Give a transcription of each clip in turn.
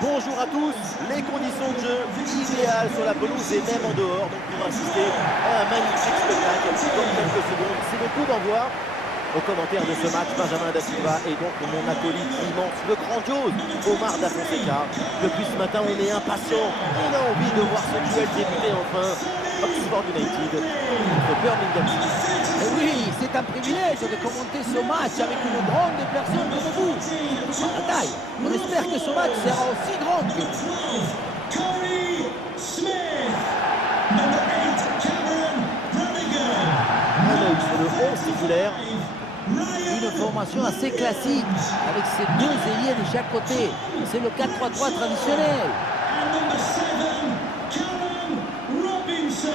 Bonjour à tous, les conditions de jeu idéales sur la pelouse et même en dehors, donc pour assister à un magnifique spectacle. Dans quelques secondes, c'est le coup d'envoi. Au commentaire de ce match, Benjamin Da Silva et donc mon acolyte immense, le grandiose Omar Da Fonseca. Depuis ce matin, on est impatient, on a envie de voir ce duel débuter enfin. Oxford United contre Birmingham City. Et oui, c'est un privilège de commenter ce match avec une grande personne comme vous. Par la taille, on espère que ce match sera aussi grand que vous. Corey Smith, number 8, Cameron Brannigan. Un œil sur le 11 titulaire. Une formation assez classique, avec ses deux ailiers de chaque côté. C'est le 4-3-3 traditionnel. And number 7, Callum Robinson.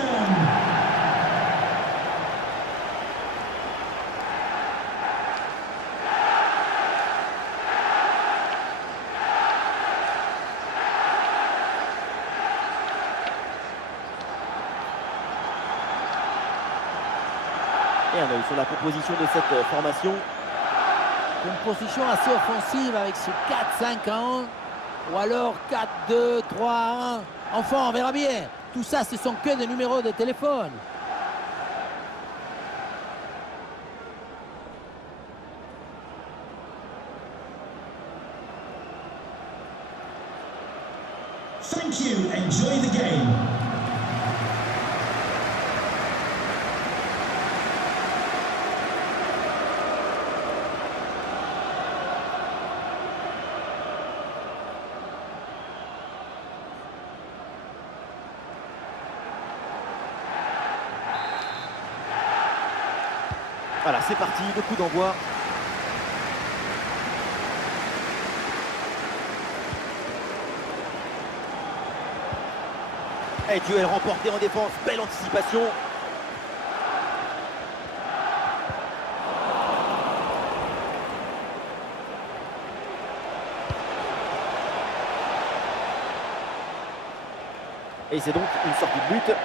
Et un œil sur la composition de cette formation. Composition assez offensive avec ce 4-5-1 ou alors 4-2-3-1. Enfin, on verra bien. Tout ça, ce sont que des numéros de téléphone. Thank you. Enjoy the game. Voilà, c'est parti, le coup d'envoi. Et duel remporté en défense, belle anticipation. Et c'est donc une sortie de but.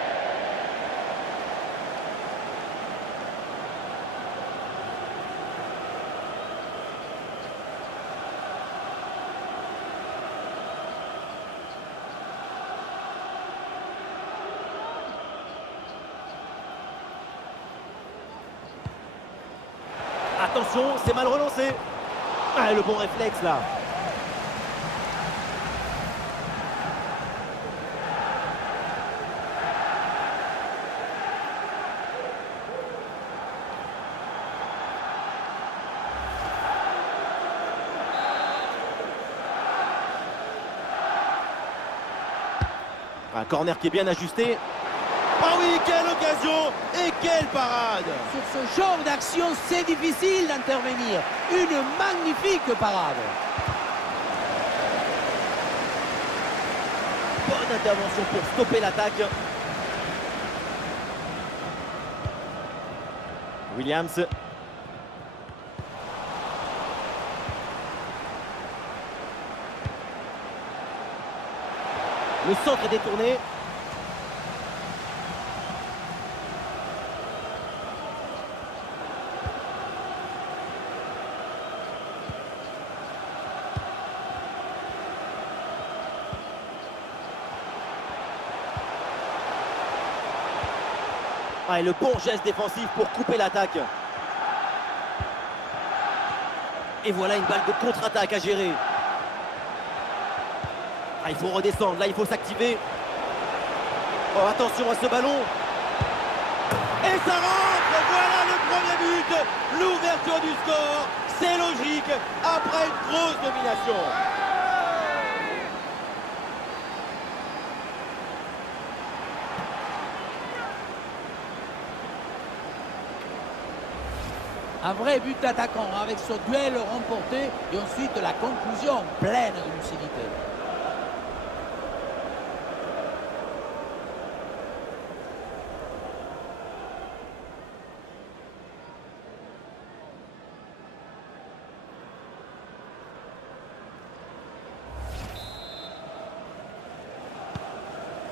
Attention, c'est mal relancé. Ah, le bon réflexe là. Un corner qui est bien ajusté. Ah oui, quelle occasion et quelle parade! Sur ce genre d'action, c'est difficile d'intervenir. Une magnifique parade. Bonne intervention pour stopper l'attaque. Williams. Le centre est détourné. Ah, et le bon geste défensif pour couper l'attaque. Et voilà une balle de contre-attaque à gérer. Ah, il faut redescendre, là il faut s'activer. Oh, attention à ce ballon. Et ça rentre, voilà le premier but. L'ouverture du score, c'est logique, après une grosse domination. Un vrai but d'attaquant avec ce duel remporté et ensuite la conclusion pleine de lucidité.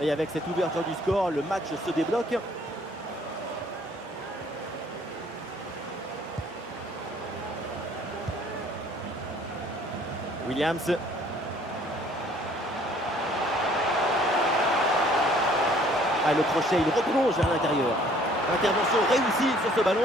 Et avec cette ouverture du score, le match se débloque. Williams. Ah, le crochet, il replonge vers l'intérieur. Intervention réussie sur ce ballon.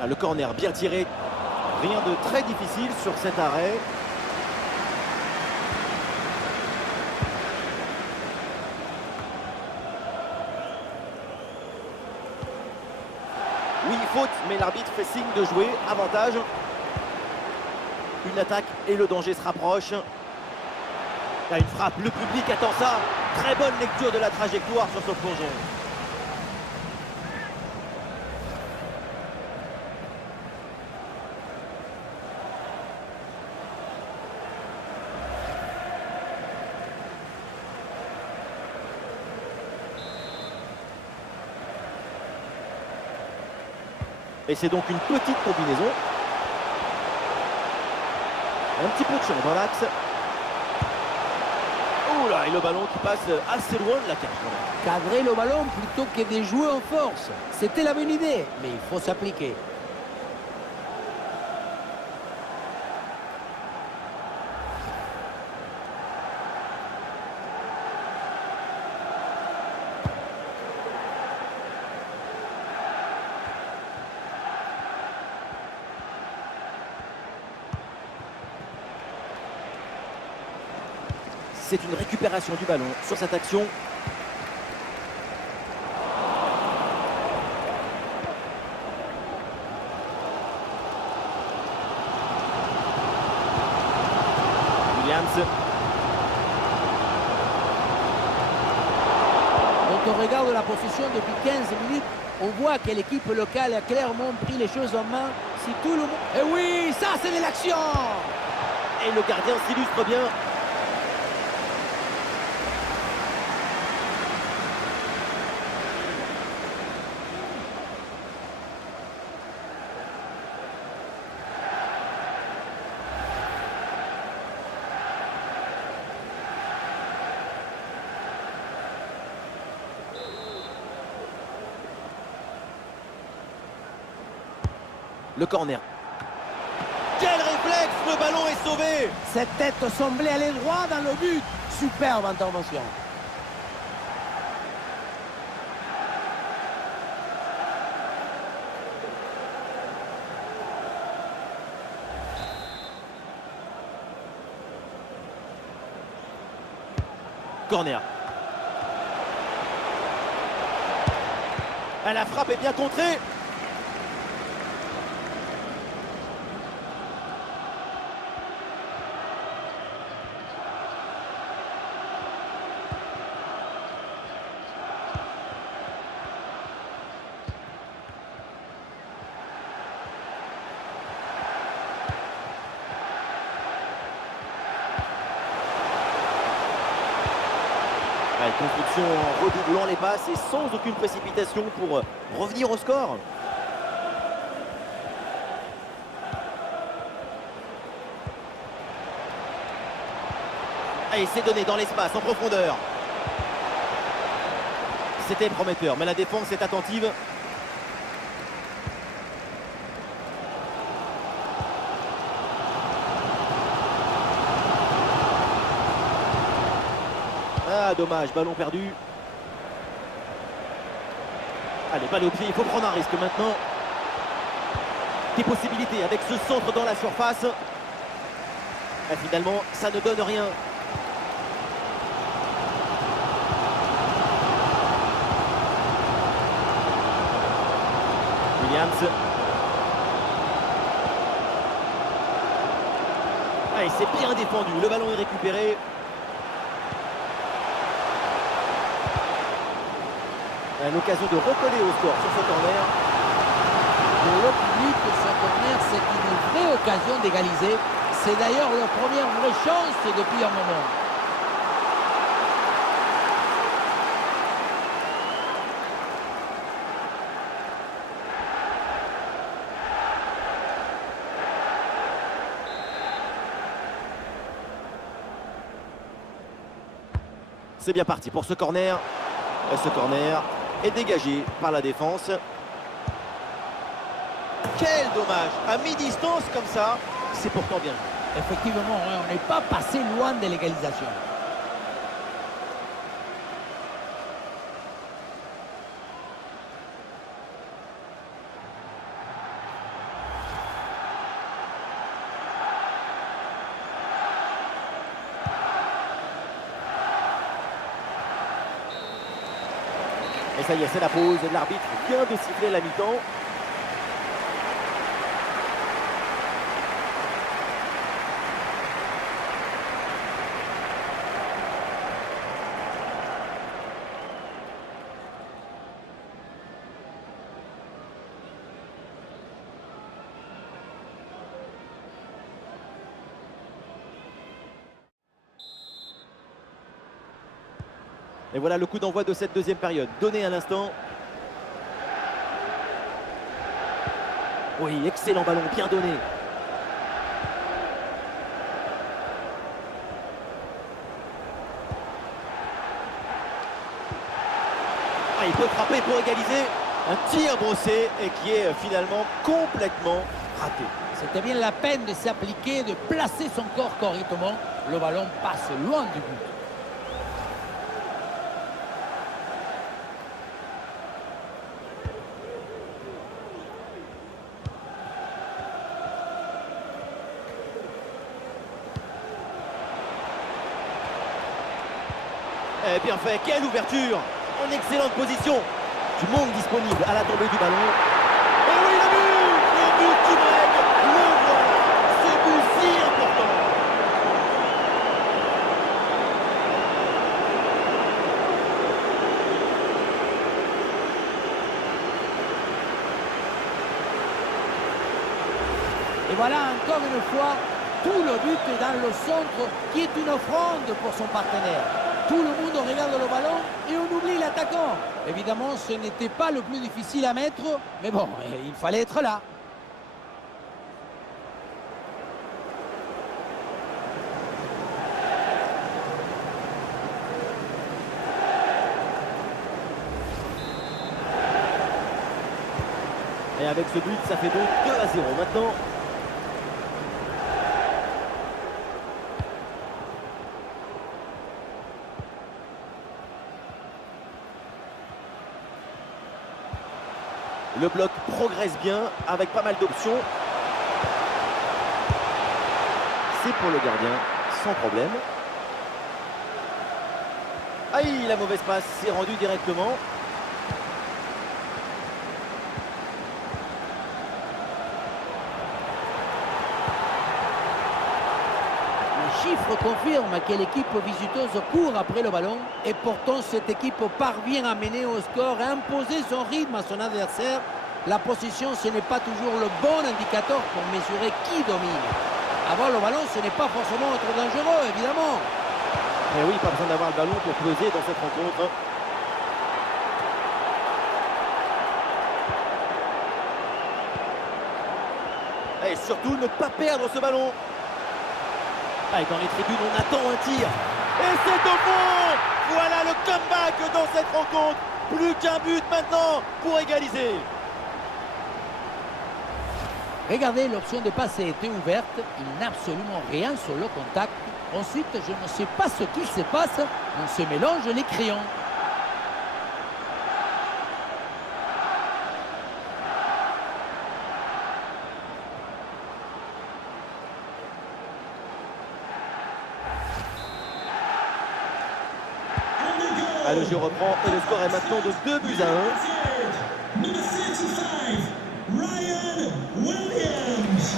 Ah, le corner bien tiré. Rien de très difficile sur cet arrêt. Oui, faute, mais l'arbitre fait signe de jouer. Avantage. Une attaque et le danger se rapproche. Là, une frappe, le public attend ça. Très bonne lecture de la trajectoire sur ce plongeon. Et c'est donc une petite combinaison. Un petit peu de champ dans l'axe. Oh là, et le ballon qui passe assez loin de la cage. Cadrer le ballon plutôt que de jouer en force. C'était la bonne idée, mais il faut s'appliquer. C'est une récupération du ballon sur cette action. Williams. Quand on regarde la possession depuis 15 minutes, on voit que l'équipe locale a clairement pris les choses en main. Si tout le monde... Et oui, ça c'est de l'action! Et le gardien s'illustre bien. Le corner. Quel réflexe! Le ballon est sauvé! Cette tête semblait aller droit dans le but. Superbe intervention. Corner. Ah, la frappe est bien contrée. Ouais, construction en redoublant les passes et sans aucune précipitation pour revenir au score. Et c'est donné dans l'espace, en profondeur. C'était prometteur, mais la défense est attentive. Ah, dommage, ballon perdu. Allez, balle au pied, il faut prendre un risque maintenant. Des possibilités avec ce centre dans la surface. Et finalement, ça ne donne rien. Williams. Allez, c'est bien défendu, le ballon est récupéré. L'occasion de recoller au score sur ce corner. Pour le public, ce corner, c'est une vraie occasion d'égaliser. C'est d'ailleurs leur première vraie chance depuis un moment. C'est bien parti pour ce corner. Ce corner est dégagé par la défense. Quel dommage. À mi-distance comme ça, c'est pourtant bien. Effectivement, hein, on n'est pas passé loin de l'égalisation. Et ça y est, c'est la pause. L'arbitre vient de siffler la mi-temps. Et voilà le coup d'envoi de cette deuxième période, donné à l'instant. Oui, excellent ballon, bien donné. Ah, il peut frapper pour égaliser. Un tir brossé et qui est finalement complètement raté. C'était bien la peine de s'appliquer, de placer son corps correctement. Le ballon passe loin du but. Eh bien fait, quelle ouverture! En excellente position. Du monde disponible à la tombée du ballon. Et oui, le but! Le but qui règle! Le voilà! Ce but si important! Et voilà encore une fois, tout le but est dans le centre qui est une offrande pour son partenaire. Tout le monde regarde le ballon et on oublie l'attaquant. Évidemment, ce n'était pas le plus difficile à mettre, mais bon, il fallait être là. Et avec ce but, ça fait donc 2-0 maintenant. Le bloc progresse bien avec pas mal d'options. C'est pour le gardien, sans problème. Aïe, la mauvaise passe, c'est rendu directement. Les chiffres confirment que l'équipe visiteuse court après le ballon et pourtant cette équipe parvient à mener au score et à imposer son rythme à son adversaire. La position, ce n'est pas toujours le bon indicateur pour mesurer qui domine. Avoir le ballon, ce n'est pas forcément être dangereux, évidemment. Mais oui, pas besoin d'avoir le ballon pour peser dans cette rencontre. Et surtout, ne pas perdre ce ballon. Ah, et dans les tribunes, on attend un tir. Et c'est au fond! Voilà le comeback dans cette rencontre. Plus qu'un but maintenant pour égaliser. Regardez, l'option de passe était ouverte. Il n'a absolument rien sur le contact. Ensuite, je ne sais pas ce qui se passe. On se mélange les crayons. Ah, le jeu reprend et le score est maintenant de 2-1. Number 35, Ryan Williams.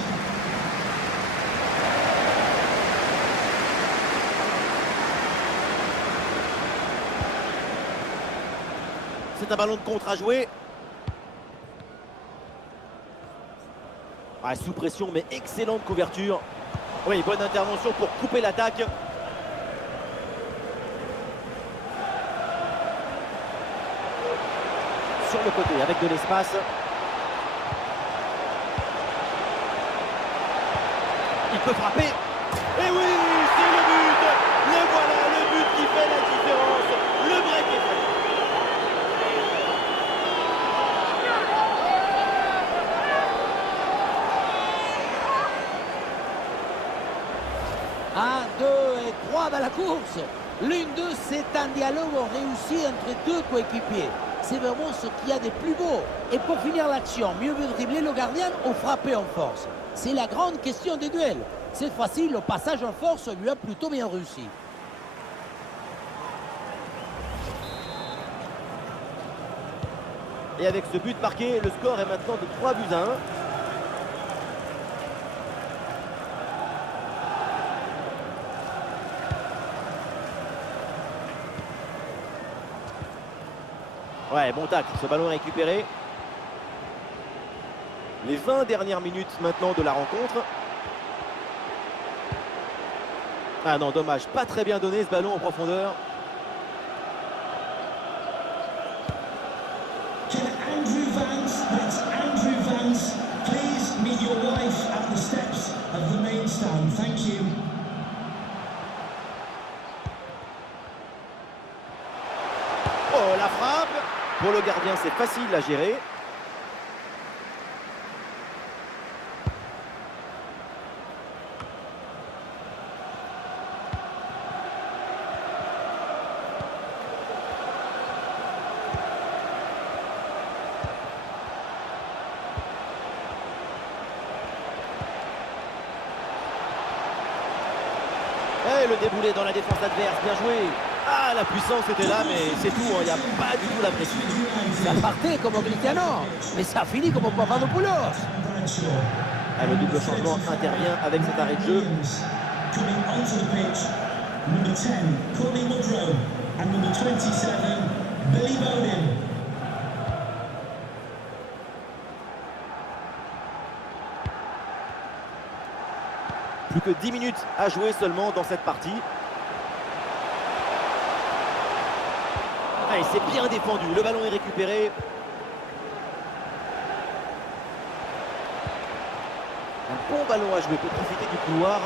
C'est un ballon de contre à jouer. Ah, sous pression, mais excellente couverture. Oui, bonne intervention pour couper l'attaque. Sur le côté, avec de l'espace. Il peut frapper. Et oui, c'est le but. Le voilà, le but qui fait la différence. 1, 2 et 3 dans la course. L'une d'eux, c'est un dialogue réussi entre deux coéquipiers. C'est vraiment ce qu'il y a de plus beau. Et pour finir l'action, mieux vaut dribbler le gardien ou frapper en force. C'est la grande question des duels. Cette fois-ci, le passage en force lui a plutôt bien réussi. Et avec ce but marqué, le score est maintenant de 3 buts à 1. Ouais, bon tacle, ce ballon est récupéré. Les 20 dernières minutes maintenant de la rencontre. Ah non, dommage, pas très bien donné ce ballon en profondeur. Can Andrew Vance, that's Andrew Vance, please meet your wife at the steps of the main stand. Thank you. Oh, la frappe! Pour le gardien, c'est facile à gérer. Et le déboulé dans la défense adverse, bien joué. Ah, la puissance était là, mais c'est tout, il n'y a pas du tout la pression. Ça partait comme au Cristiano, mais ça finit comme au Papadopoulos. Bradshaw. Ah, le double changement intervient avec cet arrêt de jeu. Coming onto the pitch, number 10, Courtney Woodrow, and number 27, Billy Bowden. Plus que 10 minutes à jouer seulement dans cette partie. Ah, et c'est bien défendu, le ballon est récupéré. Un bon ballon à jouer pour profiter du couloir.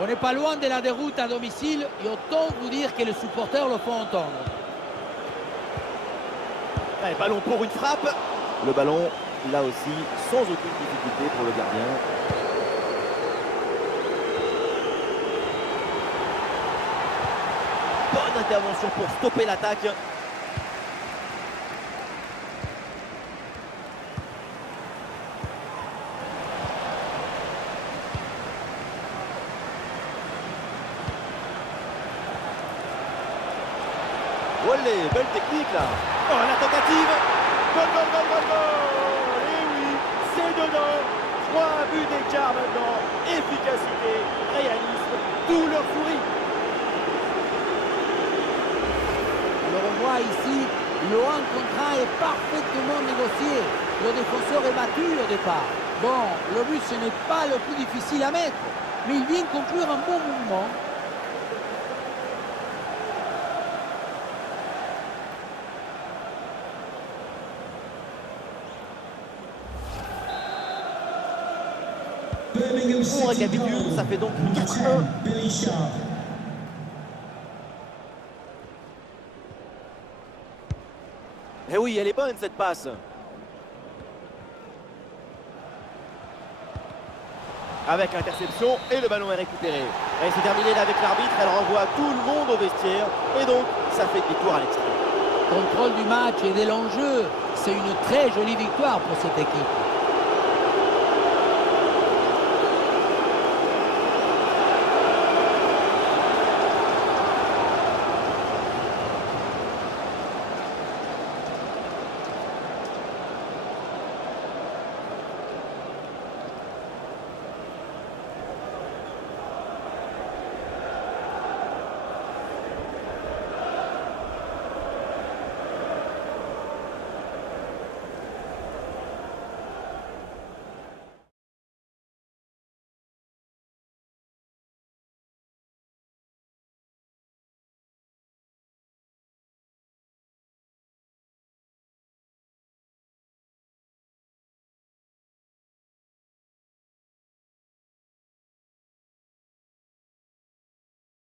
On n'est pas loin de la déroute à domicile et autant vous dire que les supporters le font entendre. Allez, ballon pour une frappe. Le ballon, là aussi, sans aucune difficulté pour le gardien. Bonne intervention pour stopper l'attaque. Olé, belle technique là. Oh, la tentative. Goal, goal, goal, goal, goal. Et oui, c'est dedans. 3 buts d'écart maintenant. Efficacité, réalisme, tout leur sourit. Alors on voit ici, le 1 contre 1 est parfaitement négocié. Le défenseur est battu au départ. Bon, le but ce n'est pas le plus difficile à mettre, mais il vient conclure un bon mouvement. Birmingham On City récapitule, goal, ça fait donc number 4-1. 10, Billy Sharp. Eh oui, elle est bonne cette passe. Avec interception et le ballon est récupéré. Et c'est terminé là avec l'arbitre, elle renvoie tout le monde au vestiaire. Et donc, ça fait victoire à l'extrême. Contrôle du match et de l'enjeu, c'est une très jolie victoire pour cette équipe.